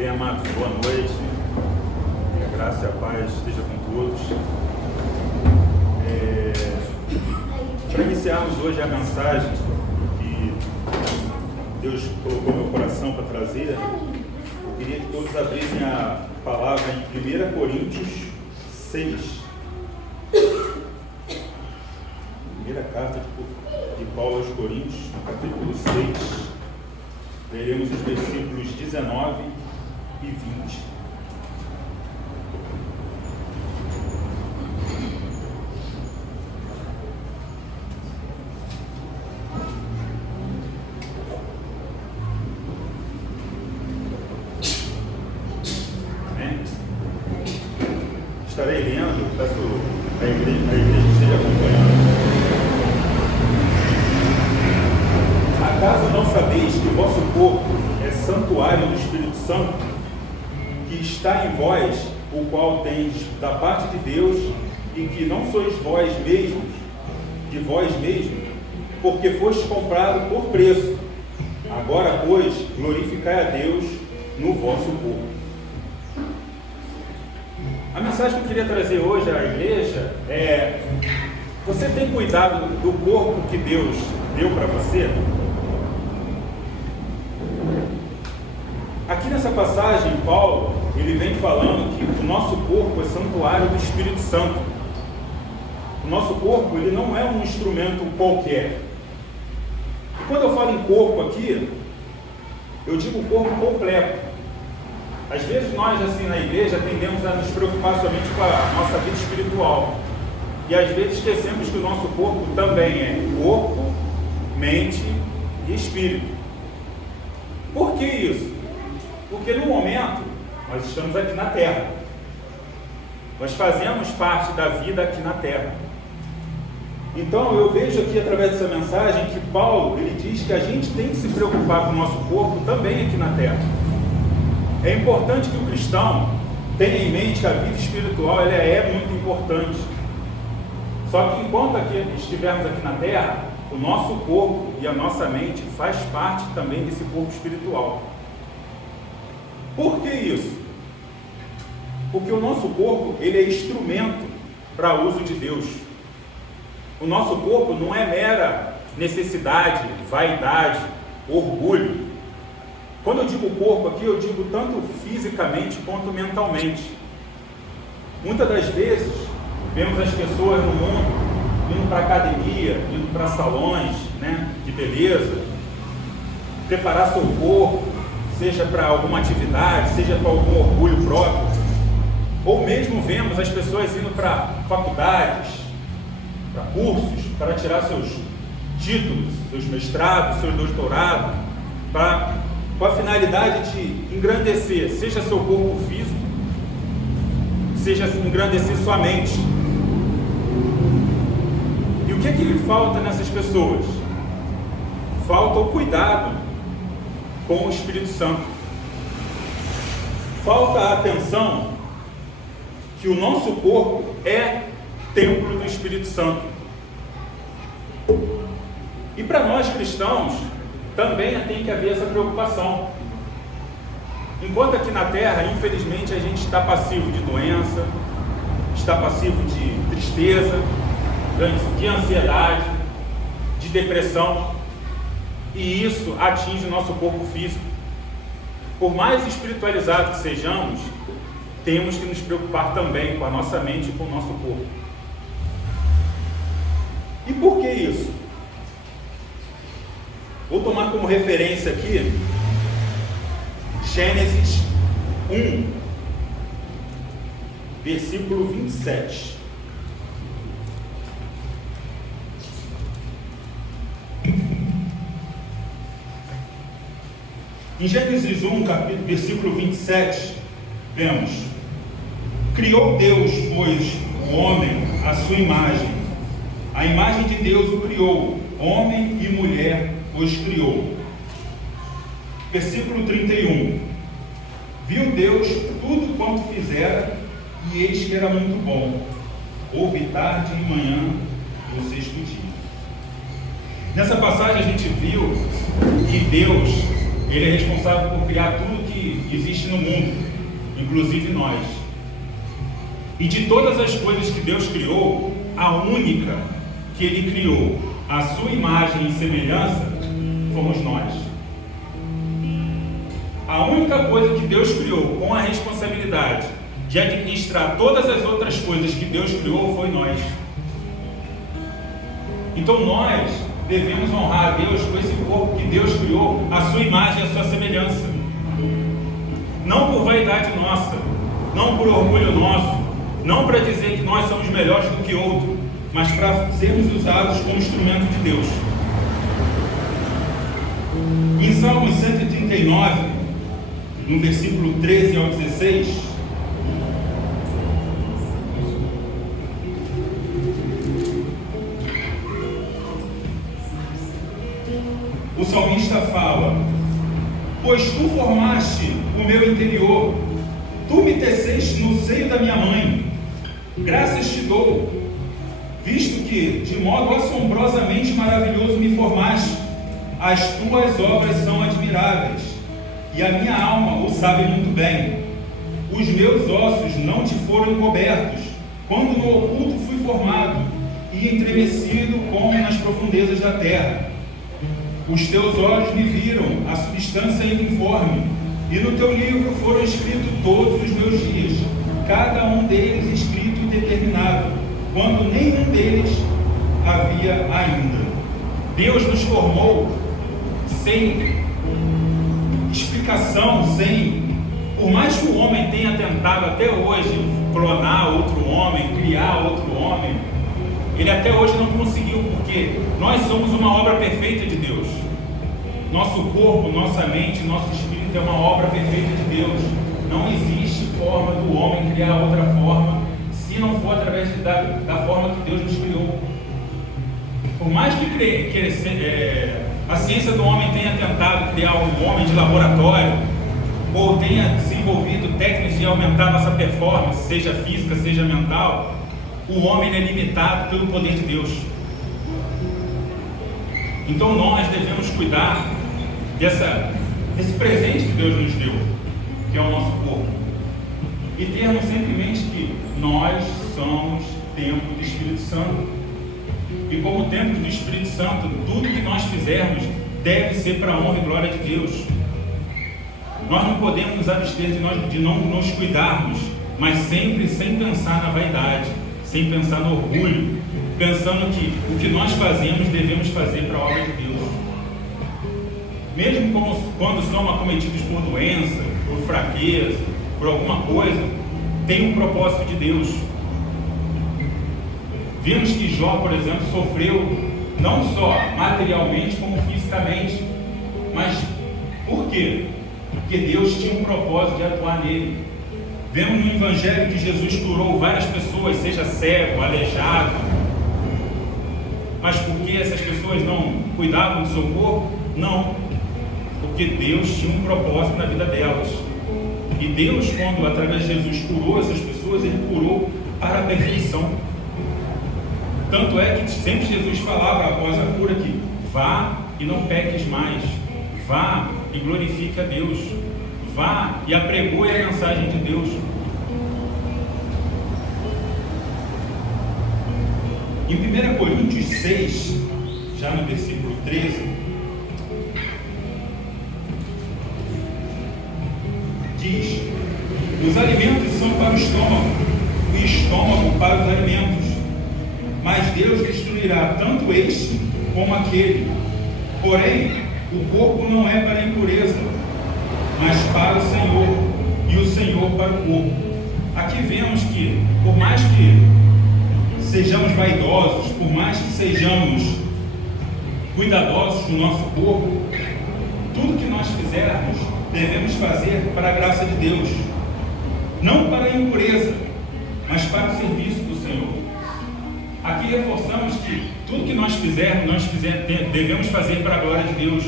Bem, amados, boa noite. Que a graça e a paz esteja com todos. Para iniciarmos hoje a mensagem que Deus colocou no meu coração para trazer, eu queria que todos abrissem a palavra em 1 Coríntios 6. Primeira carta de Paulo aos Coríntios, no capítulo 6. Leremos os versículos 19 e 20. Amém? Estarei lendo, peço a igreja esteja acompanhando. Acaso não sabeis que o vosso corpo é santuário do Espírito Santo, que está em vós, o qual tendes da parte de Deus, e que não sois vós mesmos, de vós mesmos, porque fostes comprado por preço. Agora, pois, glorificai a Deus no vosso corpo. A mensagem que eu queria trazer hoje à igreja é: você tem cuidado do corpo que Deus deu para você? Aqui nessa passagem, Paulo, ele vem falando que o nosso corpo é santuário do Espírito Santo. O nosso corpo, ele não é um instrumento qualquer. E quando eu falo em corpo aqui, eu digo corpo completo. Às vezes nós, assim, na igreja, tendemos a nos preocupar somente com a nossa vida espiritual. E às vezes esquecemos que o nosso corpo também é corpo, mente e espírito. Por que isso? Porque no momento, nós estamos aqui na Terra. Nós fazemos parte da vida aqui na Terra. Então, eu vejo aqui, através dessa mensagem, que Paulo, ele diz que a gente tem que se preocupar com o nosso corpo também aqui na Terra. É importante que o cristão tenha em mente que a vida espiritual ela é muito importante. Só que enquanto estivermos aqui na Terra, o nosso corpo e a nossa mente faz parte também desse corpo espiritual. Por que isso? Porque o nosso corpo, ele é instrumento para uso de Deus. O nosso corpo não é mera necessidade, vaidade, orgulho. Quando eu digo corpo aqui, eu digo tanto fisicamente quanto mentalmente. Muitas das vezes, vemos as pessoas no mundo indo para academia, indo para salões, de beleza, preparar seu corpo, seja para alguma atividade, seja para algum orgulho próprio, ou mesmo vemos as pessoas indo para faculdades, para cursos, para tirar seus títulos, seus mestrados, seu doutorado, com a finalidade de engrandecer, seja seu corpo físico, seja engrandecer sua mente. E o que falta nessas pessoas? Falta o cuidado com o Espírito Santo. Falta a atenção que o nosso corpo é templo do Espírito Santo. E para nós cristãos também tem que haver essa preocupação. Enquanto aqui na Terra, infelizmente, a gente está passivo de doença, está passivo de tristeza, de ansiedade, de depressão. E isso atinge o nosso corpo físico. Por mais espiritualizados que sejamos, temos que nos preocupar também com a nossa mente e com o nosso corpo. E por que isso? Vou tomar como referência aqui Gênesis 1, versículo 27. Em Gênesis 1, versículo 27, vemos: criou Deus, pois, o homem à sua imagem. A imagem de Deus o criou, homem e mulher os criou. Versículo 31. Viu Deus tudo quanto fizera, e eis que era muito bom. Houve tarde e manhã o sexto dia. Nessa passagem a gente viu que Deus, Ele é responsável por criar tudo que que existe no mundo, inclusive nós. E de todas as coisas que Deus criou, a única que Ele criou, a sua imagem e semelhança, fomos nós. A única coisa que Deus criou com a responsabilidade de administrar todas as outras coisas que Deus criou foi nós. Então nós devemos honrar a Deus com esse corpo que Deus criou, a sua imagem e a sua semelhança. Não por vaidade nossa, não por orgulho nosso, não para dizer que nós somos melhores do que outro, mas para sermos usados como instrumento de Deus. Em Salmos 139, no versículo 13 ao 16, o salmista fala: pois tu formaste o meu interior, tu me teceste no seio da minha mãe, graças te dou, visto que de modo assombrosamente maravilhoso me formaste, as tuas obras são admiráveis, e a minha alma o sabe muito bem. Os meus ossos não te foram encobertos, quando no oculto fui formado, e entremecido como nas profundezas da terra. Os teus olhos me viram a substância informe, e no teu livro foram escritos todos os meus dias, cada um deles escrito e determinado, quando nenhum deles havia ainda. Deus nos formou sem explicação, por mais que o homem tenha tentado até hoje clonar outro homem, criar outro homem, ele até hoje não conseguiu, porque nós somos uma obra perfeita de Deus. Nosso corpo, nossa mente, nosso espírito é uma obra perfeita de Deus. Não existe forma do homem criar outra forma, se não for através da forma que Deus nos criou. Por mais que a ciência do homem tenha tentado criar um homem de laboratório, ou tenha desenvolvido técnicas de aumentar nossa performance, seja física, seja mental, o homem é limitado pelo poder de Deus. Então nós devemos cuidar desse presente que Deus nos deu, que é o nosso corpo, e termos sempre em mente que nós somos templo do Espírito Santo, e como templo do Espírito Santo, tudo que nós fizermos deve ser para a honra e glória de Deus. Nós não podemos nos abster de não nos cuidarmos, mas sempre sem pensar na vaidade, sem pensar no orgulho, pensando que o que nós fazemos devemos fazer para a obra de Deus. Mesmo quando somos acometidos por doença, por fraqueza, por alguma coisa, tem um propósito de Deus. Vimos que Jó, por exemplo, sofreu não só materialmente como fisicamente. Mas por quê? Porque Deus tinha um propósito de atuar nele. Vemos no Evangelho que Jesus curou várias pessoas, seja cego, aleijado. Mas por que essas pessoas não cuidavam do seu corpo? Não. Porque Deus tinha um propósito na vida delas. E Deus, quando através de Jesus curou essas pessoas, Ele curou para a perfeição. Tanto é que sempre Jesus falava após a cura que vá e não peques mais, vá e glorifique a Deus, vá e apregoe a mensagem de Deus. Em 1 Coríntios 6, já no versículo 13, diz: os alimentos são para o estômago, e o estômago para os alimentos, mas Deus destruirá tanto este como aquele. Porém, o corpo não é para a impureza, mas para o Senhor, e o Senhor para o corpo. Aqui vemos que, por mais que sejamos vaidosos, por mais que sejamos cuidadosos do nosso corpo, tudo que nós fizermos, devemos fazer para a graça de Deus, não para a impureza, mas para o serviço do Senhor. Aqui reforçamos que tudo que nós fizermos, devemos fazer para a glória de Deus.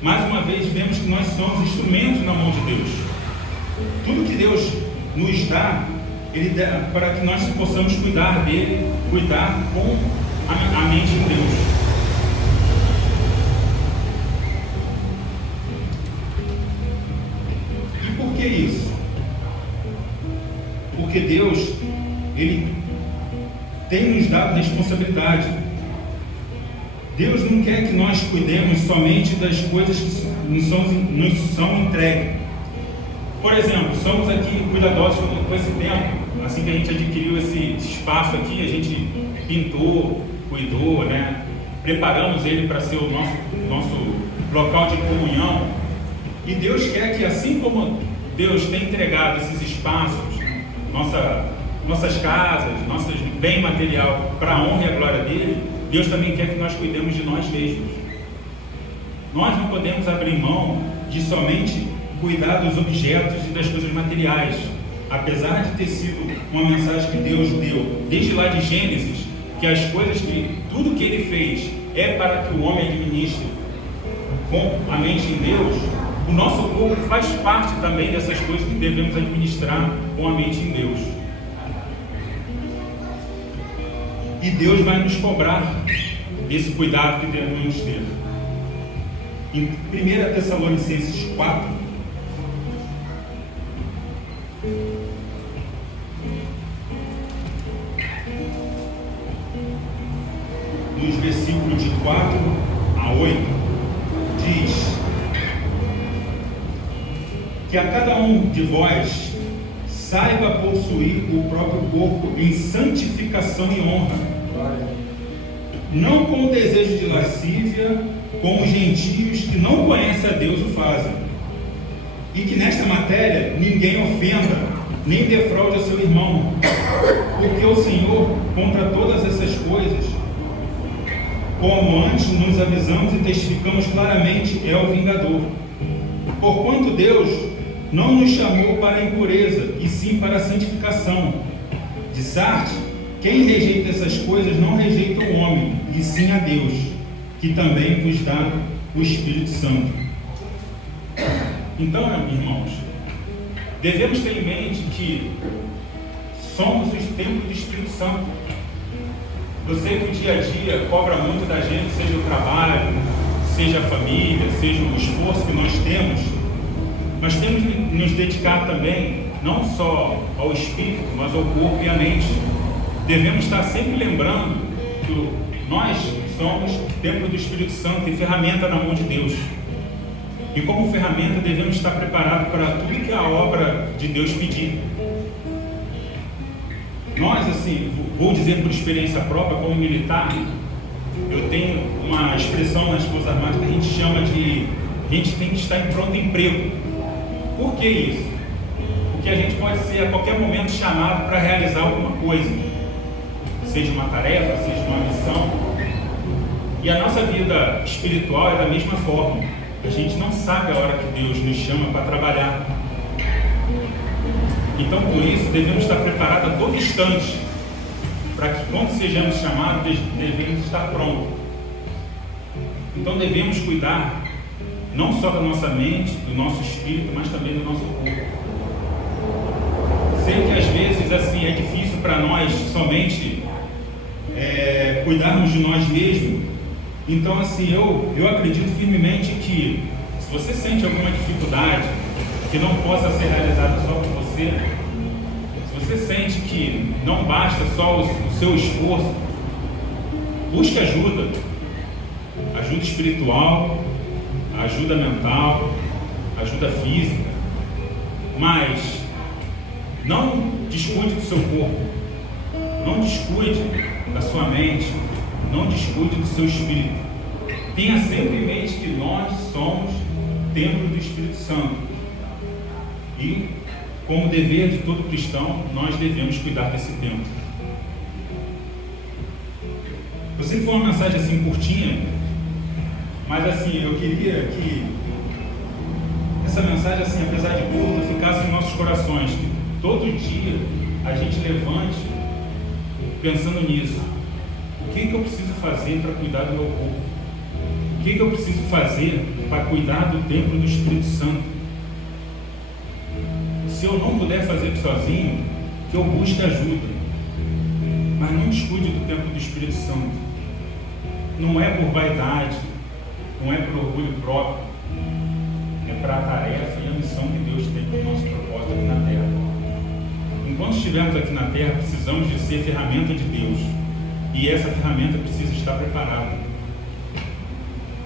Mais uma vez, vemos que nós somos instrumentos na mão de Deus. Tudo que Deus nos dá, Ele dá para que nós possamos cuidar dele, cuidar com a mente de Deus. porque Deus, Ele tem nos dado responsabilidade. Deus não quer que nós cuidemos somente das coisas que nos são entregues. Por exemplo, somos aqui cuidadosos com esse tempo. Assim que a gente adquiriu esse espaço aqui, a gente pintou, cuidou, né? Preparamos ele para ser o nosso local de comunhão. E Deus quer que, assim como Deus tem entregado esses espaços, nossas casas, nosso bem material, para a honra e a glória dele, Deus também quer que nós cuidemos de nós mesmos. Nós não podemos abrir mão de somente cuidar dos objetos e das coisas materiais. Apesar de ter sido uma mensagem que Deus deu desde lá de Gênesis, que as coisas tudo que ele fez é para que o homem administre com a mente em Deus, o nosso corpo faz parte também dessas coisas que devemos administrar com a mente em Deus. E Deus vai nos cobrar desse cuidado que devemos ter. Em 1 Tessalonicenses 4, nos versículos de 4 a 8, diz que a cada um de vós saiba possuir o próprio corpo em santificação e honra, não com o desejo de lascívia, como os gentios que não conhecem a Deus o fazem, e que nesta matéria ninguém ofenda, nem defraude a seu irmão, porque o Senhor, contra todas essas coisas, como antes nos avisamos e testificamos claramente, é o vingador. Porquanto Deus não nos chamou para a impureza, e sim para a santificação. De Sarte, quem rejeita essas coisas não rejeita o homem, e sim a Deus, que também vos dá o Espírito Santo. Então, irmãos, devemos ter em mente que somos os templos do Espírito Santo. Eu sei que o dia a dia cobra muito da gente, seja o trabalho, seja a família, seja o esforço que nós temos que nos dedicar também, não só ao espírito, mas ao corpo e à mente. Devemos estar sempre lembrando que nós somos templo do Espírito Santo e ferramenta na mão de Deus. E como ferramenta devemos estar preparados para tudo que a obra de Deus pedir. Nós, assim, vou dizer por experiência própria, como militar, eu tenho uma expressão nas Forças Armadas que a gente chama de a gente tem que estar em pronto emprego. Por que isso? Porque a gente pode ser a qualquer momento chamado para realizar alguma coisa, seja uma tarefa, seja uma missão. E a nossa vida espiritual é da mesma forma. A gente não sabe a hora que Deus nos chama para trabalhar. Então, por isso, devemos estar preparados a todo instante, para que quando sejamos chamados, devemos estar prontos. Então, devemos cuidar não só da nossa mente, do nosso espírito, mas também do nosso corpo. Sei que às vezes assim é difícil para nós somente cuidarmos de nós mesmos. Então, assim, eu acredito firmemente que se você sente alguma dificuldade que não possa ser realizada só por você, se você sente que não basta só o seu esforço, busque ajuda espiritual, ajuda mental, ajuda física, mas não descuide do seu corpo, não descuide da sua mente, não descuide do seu espírito. Tenha sempre em mente que nós somos templo do Espírito Santo e, como dever de todo cristão, nós devemos cuidar desse templo. Eu sei que foi uma mensagem assim curtinha, mas assim, eu queria que essa mensagem, assim, apesar de curta, ficasse em nossos corações, que todo dia a gente levante pensando nisso. O que eu preciso fazer para cuidar do meu corpo? O que eu preciso fazer para cuidar do templo do Espírito Santo? Se eu não puder fazer isso sozinho, que eu busque ajuda. Mas não descuide do templo do Espírito Santo. Não é por vaidade, não é por orgulho próprio, é para a tarefa e a missão que Deus tem para o nosso propósito aqui na terra. enquanto estivermos aqui na terra, precisamos de ser ferramenta de Deus. E essa ferramenta precisa estar preparada.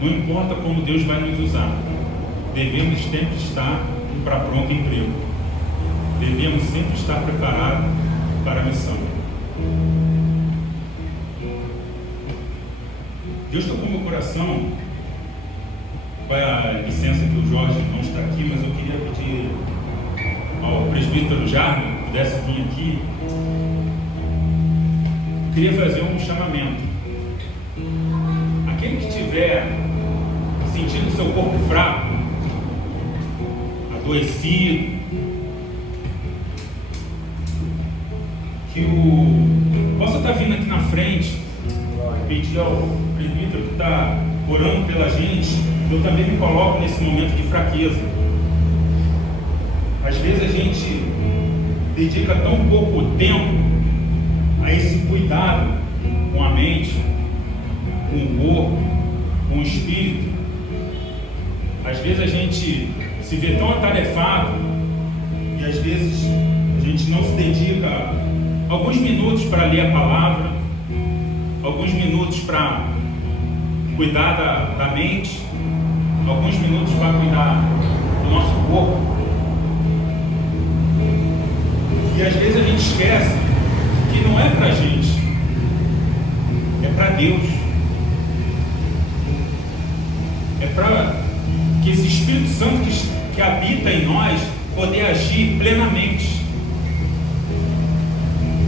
Não importa como Deus vai nos usar, devemos sempre estar para pronto emprego. Devemos sempre estar preparados para a missão. Deus tocou meu coração. Com a licença que o Jorge não está aqui, mas eu queria pedir ao presbítero Jardim que pudesse vir aqui. Eu queria fazer um chamamento. Aquele que estiver sentindo seu corpo fraco, adoecido, que possa estar vindo aqui na frente, pedir ao presbítero que está orando pela gente. Eu também me coloco nesse momento de fraqueza. Às vezes a gente dedica tão pouco tempo a esse cuidado com a mente, com o corpo, com o espírito. Às vezes a gente se vê tão atarefado e às vezes a gente não se dedica alguns minutos para ler a palavra, alguns minutos para cuidar da mente, alguns minutos para cuidar do nosso corpo. E às vezes a gente esquece que não é para a gente, é para Deus. É para que esse Espírito Santo que habita em nós poder agir plenamente.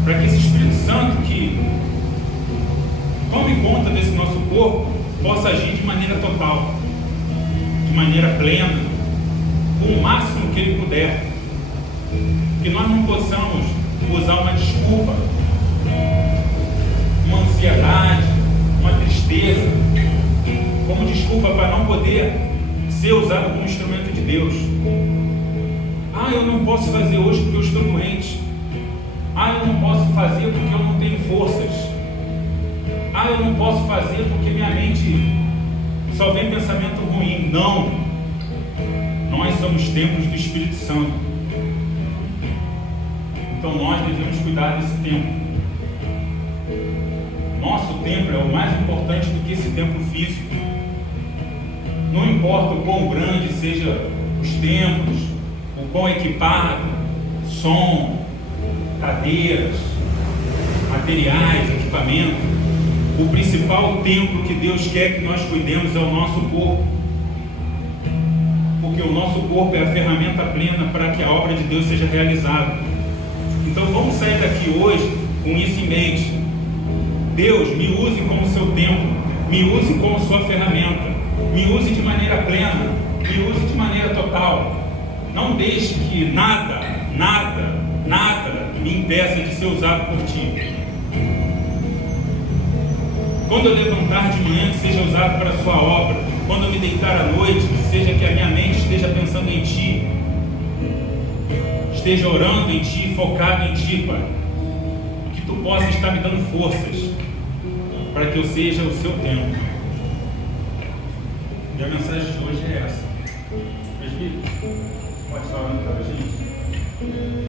Para que esse Espírito Santo que tome conta desse nosso corpo possa agir de maneira total, de maneira plena, com o máximo que Ele puder. Que nós não possamos usar uma desculpa, uma ansiedade, uma tristeza, como desculpa para não poder ser usado como instrumento de Deus. Eu não posso fazer hoje porque eu estou doente. Eu não posso fazer porque eu não tenho forças. Eu não posso fazer porque minha mente só vem pensamento ruim. Não. Nós somos templos do Espírito Santo. Então nós devemos cuidar desse templo. Nosso templo é o mais importante do que esse templo físico. Não importa o quão grande sejam os templos, o quão equipado, som, cadeiras, materiais, equipamento. O principal templo que Deus quer que nós cuidemos é o nosso corpo. Porque o nosso corpo é a ferramenta plena para que a obra de Deus seja realizada. Então vamos sair daqui hoje com isso em mente. Deus, me use como seu templo, me use como sua ferramenta, me use de maneira plena, me use de maneira total. Não deixe que nada me impeça de ser usado por ti. Quando eu levantar de manhã, que seja usado para a sua obra. Quando eu me deitar à noite, que seja que a minha mente esteja pensando em ti, esteja orando em ti, focado em ti, Pai. Que tu possa estar me dando forças para que eu seja o seu templo. E a mensagem de hoje é essa. Presbítero, pode estar orando para a gente.